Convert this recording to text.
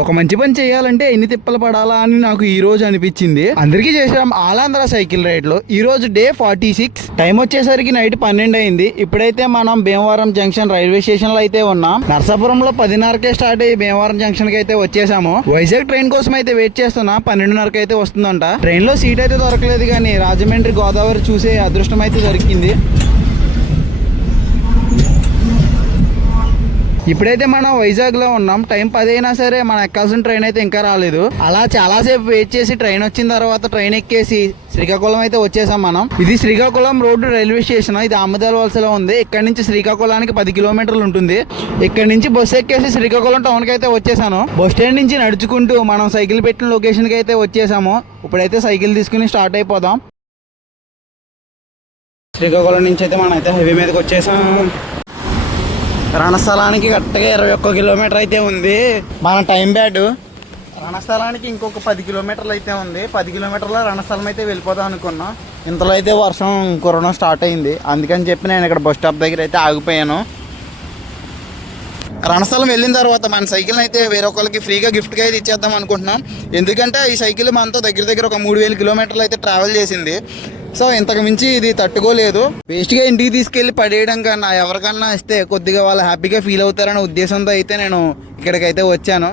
ఒక మంచి పని చేయాలంటే ఎన్ని తిప్పలు పడాలా అని నాకు ఈ రోజు అనిపించింది. అందరికీ చేసాం ఆలాంధ్ర సైకిల్ రైడ్ లో. ఈ రోజు డే 46. టైం వచ్చేసరికి నైట్ 12 అయింది. ఇప్పుడైతే మనం భీమవరం జంక్షన్ రైల్వే స్టేషన్ లో అయితే ఉన్నాం. నర్సాపురంలో 10:30కే స్టార్ట్ అయ్యి భీమవరం జంక్షన్ కి అయితే వచ్చేసాము. వైజాగ్ ట్రైన్ కోసం అయితే వెయిట్ చేస్తున్నా. 12:30కి అయితే వస్తుందంట. ట్రైన్ లో సీట్ అయితే దొరకలేదు, కానీ రాజమండ్రి గోదావరి చూసే అదృష్టం అయితే దొరికింది. ఇప్పుడైతే మనం వైజాగ్ లో ఉన్నాం. టైం 10 అయినా సరే మనం ఎక్కాల్సిన ట్రైన్ అయితే ఇంకా రాలేదు. అలా చాలాసేపు వెయిట్ చేసి ట్రైన్ వచ్చిన తర్వాత ట్రైన్ ఎక్కేసి శ్రీకాకుళం అయితే వచ్చేసాం మనం. ఇది శ్రీకాకుళం రోడ్డు రైల్వే స్టేషన్. ఇది ఆమదాల వలసలో ఉంది. ఇక్కడ నుంచి శ్రీకాకుళానికి 10 కిలోమీటర్లు ఉంటుంది. ఇక్కడ నుంచి బస్సు ఎక్కేసి శ్రీకాకుళం టౌన్ కి అయితే వచ్చేసాను. బస్ స్టాండ్ నుంచి నడుచుకుంటూ మనం సైకిల్ పెట్టిన లొకేషన్ కి అయితే వచ్చేసాము. ఇప్పుడైతే సైకిల్ తీసుకుని స్టార్ట్ అయిపోదాం. శ్రీకాకుళం నుంచి అయితే మనం అయితే హైవే మీదకి వచ్చేసాము. రణస్థలానికి కరెక్ట్గా 21 కిలోమీటర్ అయితే ఉంది. మన టైం బ్యాడ్ రణస్థలానికి ఇంకొక 10 కిలోమీటర్లు అయితే ఉంది. 10 కిలోమీటర్ల రణస్థలం అయితే వెళ్ళిపోదాం అనుకున్నాం. ఇంతలో అయితే వర్షం కురవడం స్టార్ట్ అయింది. అందుకని చెప్పి నేను ఇక్కడ బస్ స్టాప్ దగ్గర అయితే ఆగిపోయాను. రణస్థలం వెళ్ళిన తర్వాత మన సైకిల్ అయితే వేరొకరికి ఫ్రీగా గిఫ్ట్గా అయితే ఇచ్చేద్దాం అనుకుంటున్నాం. ఎందుకంటే ఈ సైకిల్ మనతో దగ్గర ఒక 3000 కిలోమీటర్లు అయితే ట్రావెల్ చేసింది. సో ఇంతకు మించి ఇది తట్టుకోలేదు. వేస్ట్గా ఇంటికి తీసుకెళ్ళి పడేయడం కన్నా ఎవరికన్నా ఇస్తే కొద్దిగా వాళ్ళు హ్యాపీగా ఫీల్ అవుతారనే ఉద్దేశంతో అయితే నేను ఇక్కడికైతే వచ్చాను.